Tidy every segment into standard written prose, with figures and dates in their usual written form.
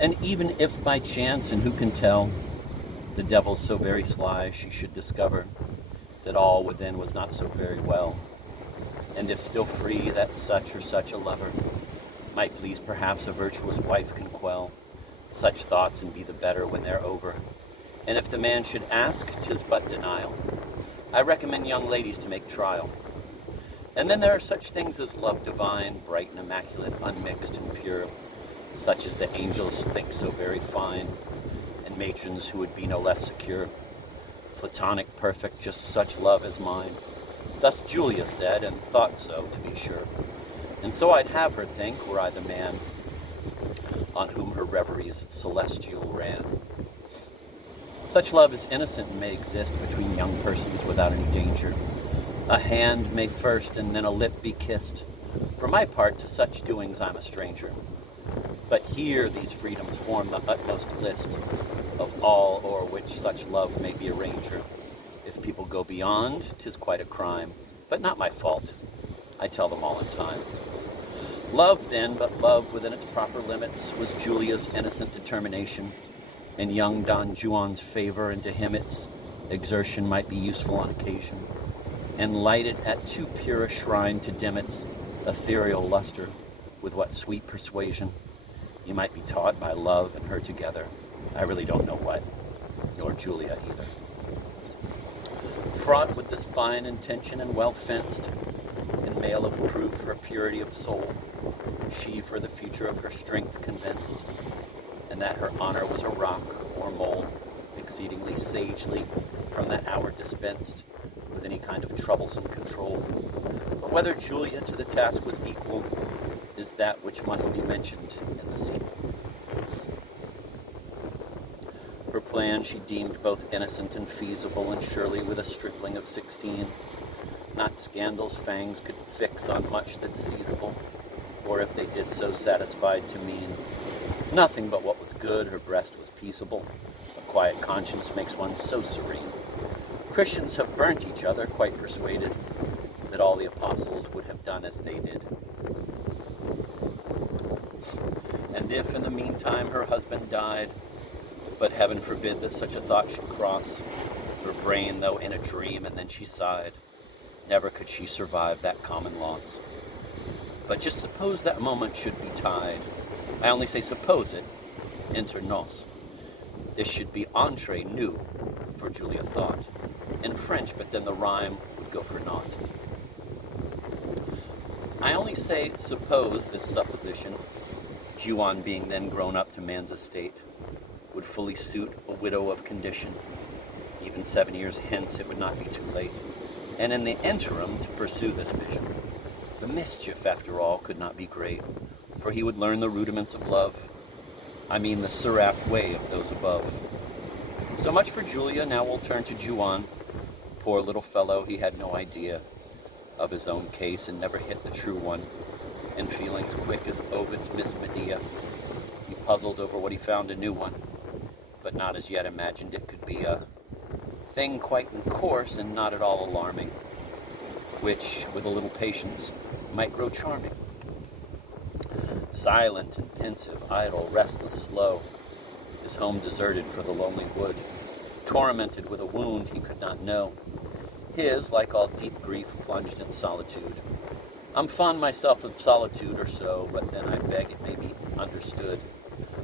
And even if by chance, and who can tell, the devil's so very sly she should discover that all within was not so very well, and if still free, that such or such a lover might please perhaps a virtuous wife can quell such thoughts and be the better when they're over. And if the man should ask, 'tis but denial. I recommend young ladies to make trial. And then there are such things as love divine, bright and immaculate, unmixed and pure, such as the angels think so very fine, and matrons who would be no less secure. Platonic, perfect, just such love as mine. Thus Julia said, and thought so, to be sure. And so I'd have her think, were I the man on whom her reveries celestial ran. Such love is innocent and may exist between young persons without any danger. A hand may first and then a lip be kissed. For my part, to such doings I'm a stranger. But here these freedoms form the utmost list of all o'er which such love may be a ranger. If people go beyond, 'tis quite a crime, but not my fault. I tell them all in time. Love then, but love within its proper limits, was Julia's innocent determination, in young Don Juan's favor, and to him its exertion might be useful on occasion, and lighted at too pure a shrine to dim its ethereal luster with what sweet persuasion you might be taught by love and her together. I really don't know what, nor Julia either. Fraught with this fine intention and well fenced, and mail of proof her purity of soul, she for the future of her strength convinced, and that her honor was a rock or mole, exceedingly sagely from that hour dispensed with any kind of troublesome control. But whether Julia to the task was equal is that which must be mentioned in the sequel. Her plan she deemed both innocent and feasible, and surely with a stripling of 16, not scandal's fangs could fix on much that's seizable, or if they did so satisfied to mean nothing but what was good. Her breast was peaceable. A quiet conscience makes one so serene. Christians have burnt each other, quite persuaded that all the apostles would have done as they did. And if in the meantime her husband died, but heaven forbid that such a thought should cross her brain, though in a dream, and then she sighed, never could she survive that common loss. But just suppose that moment should be tied, I only say suppose it, inter nos. This should be entree new, for Julia thought, in French, but then the rhyme would go for naught. I only say suppose this supposition, Juan being then grown up to man's estate, would fully suit a widow of condition. Even 7 years hence it would not be too late, and in the interim to pursue this vision. The mischief, after all, could not be great, for he would learn the rudiments of love. I mean the seraph way of those above. So much for Julia. Now we'll turn to Juan. Poor little fellow, he had no idea of his own case and never hit the true one. In feelings quick as Ovid's Miss Medea, he puzzled over what he found a new one, but not as yet imagined it could be a thing quite in course and not at all alarming, which, with a little patience, might grow charming. Silent and pensive, idle, restless, slow, his home deserted for the lonely wood, tormented with a wound he could not know. His, like all deep grief, plunged in solitude. I'm fond myself of solitude or so, but then I beg it may be understood.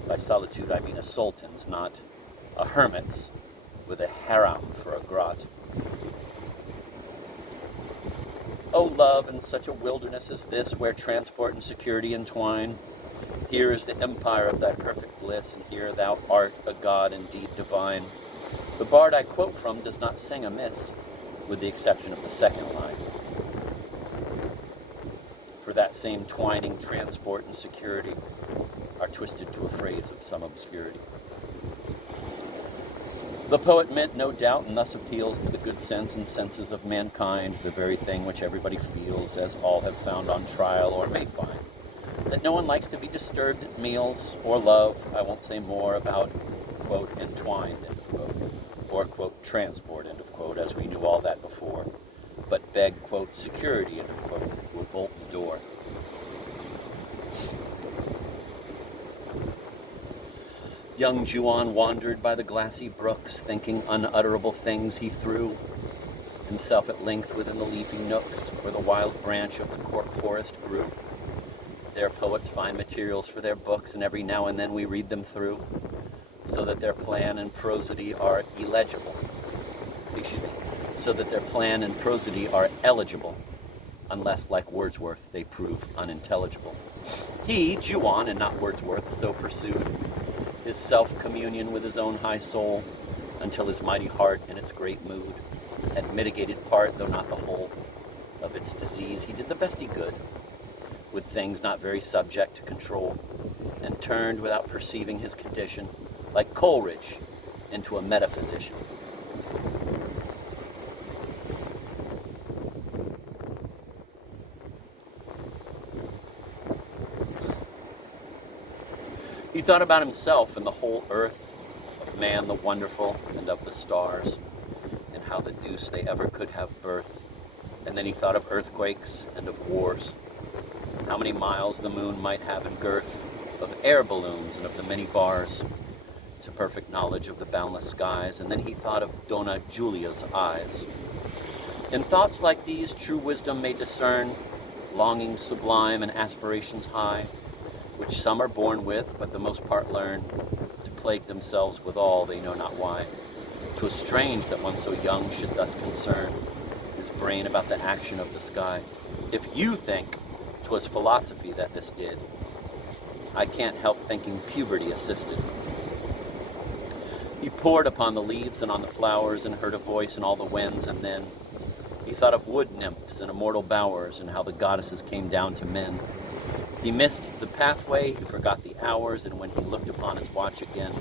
By solitude I mean a sultan's, not a hermit's, with a harem for a grot. O love, in such a wilderness as this, where transport and security entwine, here is the empire of thy perfect bliss, and here thou art a god indeed divine. The bard I quote from does not sing amiss, with the exception of the second line. For that same twining transport and security are twisted to a phrase of some obscurity. The poet meant no doubt, and thus appeals to the good sense and senses of mankind, the very thing which everybody feels, as all have found on trial or may find, that no one likes to be disturbed at meals, or love, I won't say more about, quote, entwined, end of quote, or, quote, transport, end of quote, as we knew all that before, but beg, quote, security, end of quote, to bolt the door. Young Juan wandered by the glassy brooks, thinking unutterable things he threw himself at length within the leafy nooks where the wild branch of the cork forest grew. There poets find materials for their books, and every now and then we read them through, so that their plan and prosody are illegible. So that their plan and prosody are eligible, unless, like Wordsworth, they prove unintelligible. He, Juan, and not Wordsworth, so pursued his self-communion with his own high soul, until his mighty heart in its great mood had mitigated part, though not the whole, of its disease. He did the best he could with things not very subject to control, and turned without perceiving his condition, like Coleridge, into a metaphysician. He thought about himself and the whole earth, of man the wonderful, and of the stars, and how the deuce they ever could have birth. And then he thought of earthquakes and of wars, how many miles the moon might have in girth, of air balloons and of the many bars, to perfect knowledge of the boundless skies. And then he thought of Donna Julia's eyes. In thoughts like these, true wisdom may discern longings sublime and aspirations high, which some are born with, but the most part learn to plague themselves withal, they know not why. 'Twas strange that one so young should thus concern his brain about the action of the sky. If you think 'twas philosophy that this did, I can't help thinking puberty assisted. He pored upon the leaves and on the flowers, and heard a voice in all the winds, and then he thought of wood nymphs and immortal bowers, and how the goddesses came down to men. He missed the pathway, he forgot the hours, and when he looked upon his watch again,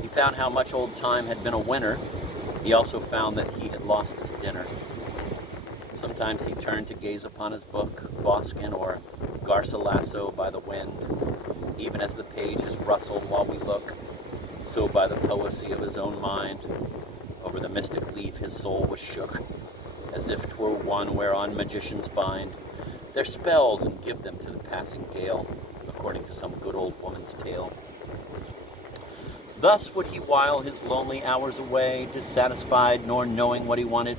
he found how much old time had been a winner. He also found that he had lost his dinner. Sometimes he turned to gaze upon his book, Boscan or Garcilaso by the wind. Even as the pages rustled while we look, so by the poesy of his own mind, over the mystic leaf his soul was shook, as if 'twere one whereon magicians bind their spells and give them to the passing gale, according to some good old woman's tale. Thus would he while his lonely hours away, dissatisfied, nor knowing what he wanted,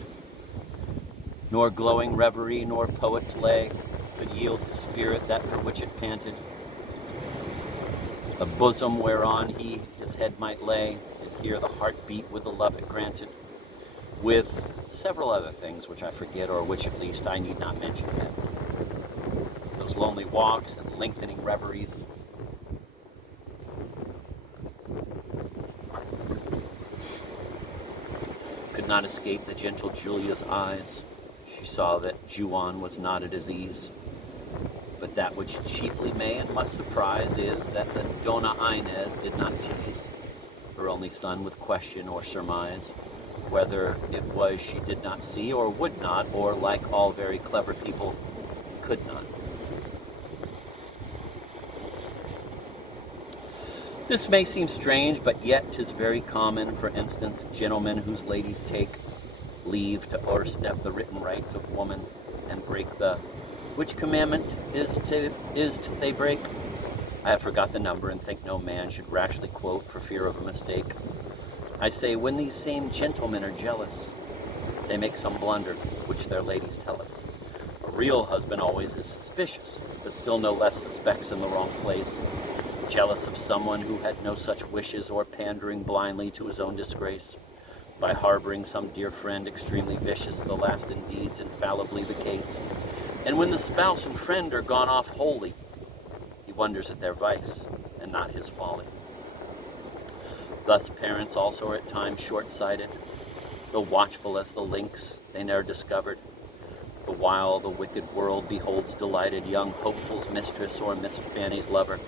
nor glowing reverie, nor poet's lay, could yield his spirit that for which it panted, a bosom whereon he his head might lay, and hear the heart beat with the love it granted, with several other things which I forget, or which at least I need not mention yet. Those lonely walks and lengthening reveries, could not escape the gentle Julia's eyes. She saw that Juan was not at his ease. But that which chiefly may and must surprise is that the Donna Inez did not tease her only son with question or surmise, whether it was she did not see or would not, or, like all very clever people, could not. This may seem strange, but yet 'tis very common. For instance, gentlemen whose ladies take leave to o'erstep the written rights of woman, and break the which commandment is they break? I have forgot the number, and think no man should rashly quote for fear of a mistake. I say, when these same gentlemen are jealous, they make some blunder, which their ladies tell us. A real husband always is suspicious, but still no less suspects in the wrong place, jealous of someone who had no such wishes, or pandering blindly to his own disgrace, by harboring some dear friend extremely vicious, the last indeed's infallibly the case. And when the spouse and friend are gone off wholly, he wonders at their vice, and not his folly. Thus parents also are at times short-sighted, though watchful as the lynx they ne'er discovered, the while the wicked world beholds delighted young hopeful's mistress or Miss Fanny's lover,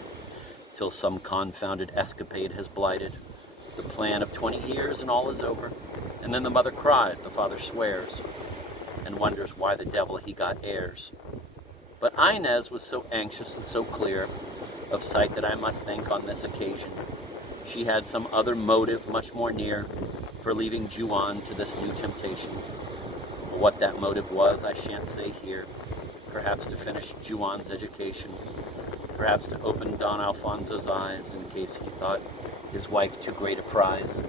till some confounded escapade has blighted the plan of 20 years, and all is over. And then the mother cries, the father swears, and wonders why the devil he got heirs. But Inez was so anxious and so clear of sight that I must think on this occasion she had some other motive much more near for leaving Juan to this new temptation. But what that motive was I shan't say here, perhaps to finish Juan's education, perhaps to open Don Alfonso's eyes in case he thought his wife too great a prize.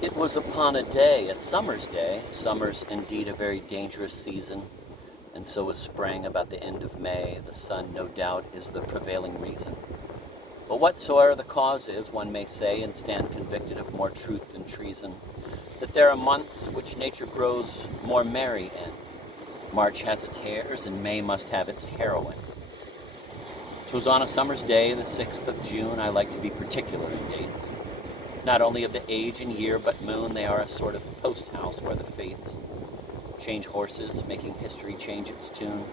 It was upon a day, a summer's day. Summer's indeed a very dangerous season, and so is spring about the end of May. The sun, no doubt, is the prevailing reason. But whatsoever the cause is, one may say, and stand convicted of more truth than treason, that there are months which nature grows more merry in. March has its hares, and May must have its heroine. 'Twas on a summer's day, the 6th of June. I like to be particular in dates, not only of the age and year, but moon. They are a sort of post house where the fates change horses, making history change its tune,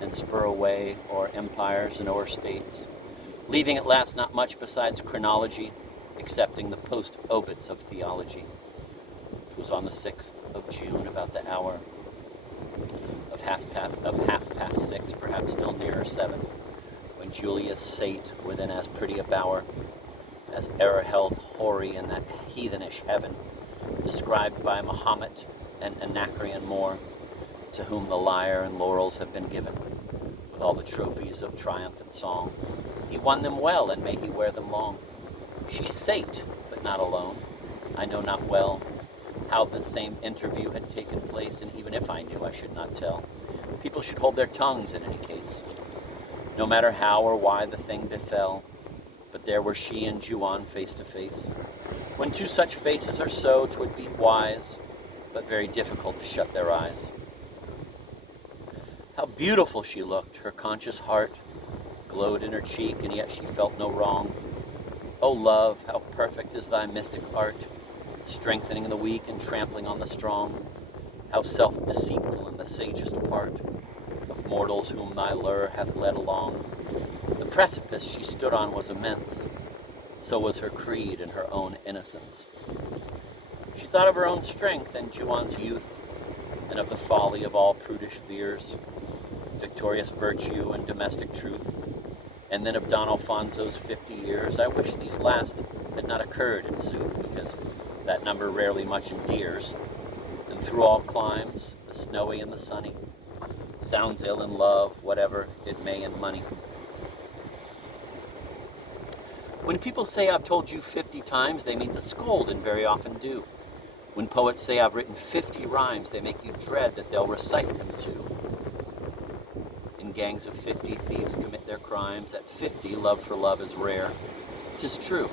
and spur away o'er empires and o'er states, leaving at last not much besides chronology, excepting the post-obits of theology. 'Twas on the 6th of June, about the hour of half past 6, perhaps still nearer 7, when Julia sate within as pretty a bower as e'er held hoary in that heathenish heaven, described by Mahomet and Anacreon Moore, to whom the lyre and laurels have been given, with all the trophies of triumphant song. He won them well, and may he wear them long. She sate, but not alone. I know not well how the same interview had taken place, and even if I knew, I should not tell. People should hold their tongues in any case, no matter how or why the thing befell. But there were she and Juan face to face. When two such faces are so, 'twould be wise, but very difficult to shut their eyes. How beautiful she looked! Her conscious heart glowed in her cheek, and yet she felt no wrong. O love, how perfect is thy mystic art, strengthening the weak and trampling on the strong. How self-deceitful in the sagest part of mortals whom thy lure hath led along. The precipice she stood on was immense, so was her creed and her own innocence. She thought of her own strength and Juan's youth, and of the folly of all prudish fears, victorious virtue and domestic truth, and then of Don Alfonso's 50 years. I wish these last had not occurred, in sooth, because that number rarely much endears, and through all climes, the snowy and the sunny, sounds ill in love, whatever it may in money. When people say I've told you 50 times, they mean to scold, and very often do. When poets say I've written 50 rhymes, they make you dread that they'll recite them too. In gangs of 50, thieves commit their crimes. At 50, love for love is rare. 'Tis true.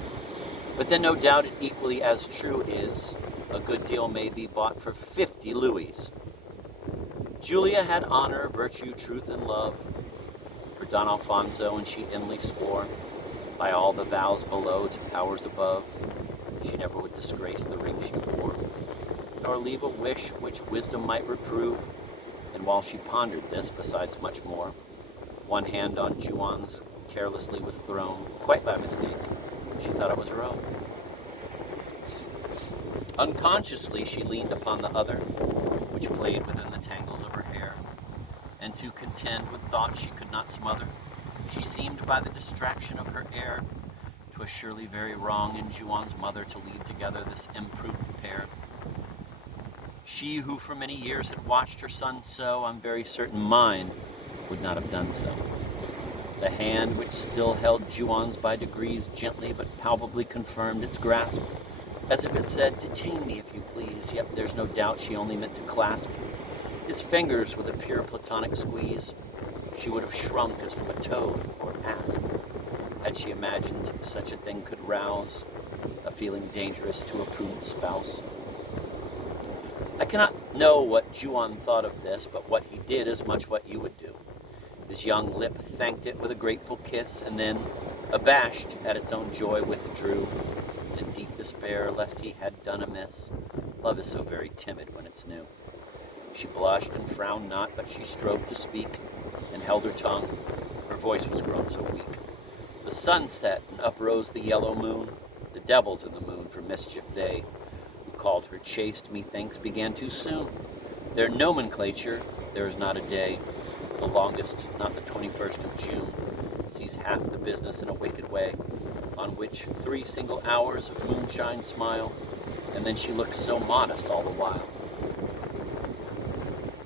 But then no doubt it equally as true is, a good deal may be bought for 50 louis. Julia had honor, virtue, truth, and love for Don Alfonso, and she inly swore by all the vows below to powers above, she never would disgrace the ring she wore, nor leave a wish which wisdom might reprove. And while she pondered this, besides much more, one hand on Juan's carelessly was thrown, quite by mistake. She thought it was her own. Unconsciously, she leaned upon the other, which played within the tangles of her hair, and to contend with thoughts she could not smother, she seemed by the distraction of her air 'twas surely very wrong in Juan's mother to leave together this imprudent pair. She who for many years had watched her son so, I'm very certain mine would not have done so. The hand which still held Juan's by degrees gently but palpably confirmed its grasp, as if it said, detain me if you please, yet there's no doubt she only meant to clasp his fingers with a pure platonic squeeze. She would have shrunk as from a toad or asp, had she imagined such a thing could rouse a feeling dangerous to a prudent spouse. I cannot know what Juan thought of this, but what he did is much what you would do. His young lip thanked it with a grateful kiss, and then, abashed at its own joy, withdrew, in deep despair lest he had done amiss. Love is so very timid when it's new. She blushed and frowned not, but she strove to speak, and held her tongue. Her voice was grown so weak. The sun set, and uprose the yellow moon. The devils in the moon for mischief they, who called her chaste, methinks, began too soon. Their nomenclature, there is not a day, the longest, not the 21st of June, sees half the business in a wicked way, on which 3 single hours of moonshine smile, and then she looks so modest all the while.